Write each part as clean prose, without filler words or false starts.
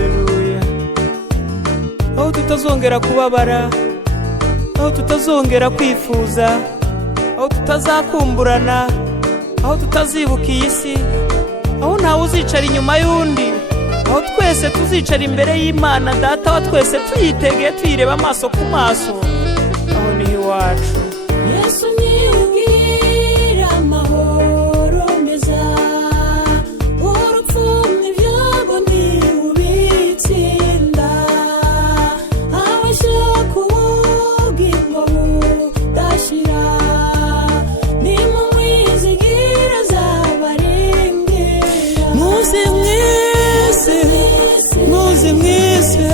haleluya. Aho tutazongera kubabara, aho tutazongera kwifuza, aho tutazakumburana, aho tutazibuka iyi si, aho ntawe uzicara inyuma y'undi, aho twese tuzicara imbere y'Imana Data wa twese tuyitegeye tuyireba amaso ku maso, aho ni iwacu. Yesu niubwira amahoro meza, urupfu n'ibyago niubitsinda, abashaka ubugingo budashira, nimumwizigira azabarengera. Muze mwese, muze mwese,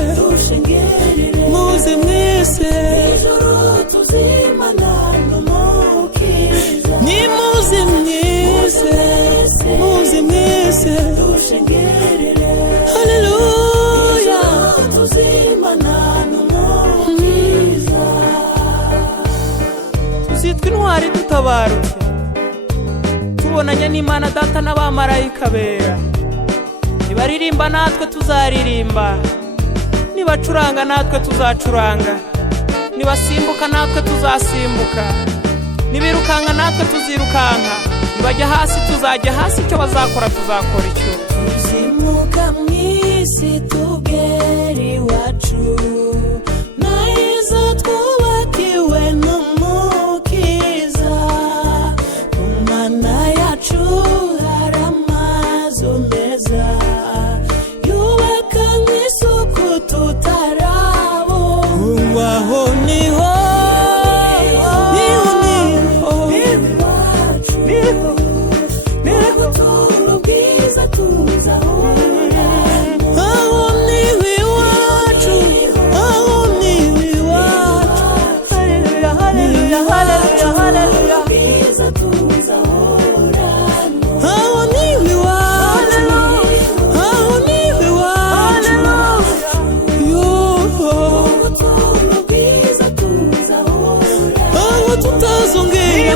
muze mwese, ijuru tuzimana n'umukiza. nimuze mwese, muze mwese, dushengerere, haleluya. ijuru tuzimana n'umukiza. Tuzitwa intwari dutabarutse, tubonanye n'Imana Data n'abamarayika bera. Nibaririmba natwe tuzaririmba, nibacuranga natwe tuzacuranga, nibasimbuka natwe tuzasimbuka, nibirukanka natwe tuzirukanka, nibajya hasi tuzajya hasi, icyo bazakora tuzakora icyo. tuzimuka mw'isi tugera iwacu, nahiza twubakiwe n'umukiza. Ku Mana yacu hari amazu meza, yubakanywe isuku tutarabona. Aho niho, niho, niho, iwacu n'ubuturo bwiza tuzahoramo. aho niho iwacu, aho niho iwacu, haleluya, haleluya, haleluya, haleluya. bwiza tuzahoramo. Aho niho iwacu, aho niho iwacu, ubuturo bwiza tuzahoramo. aho tutazongera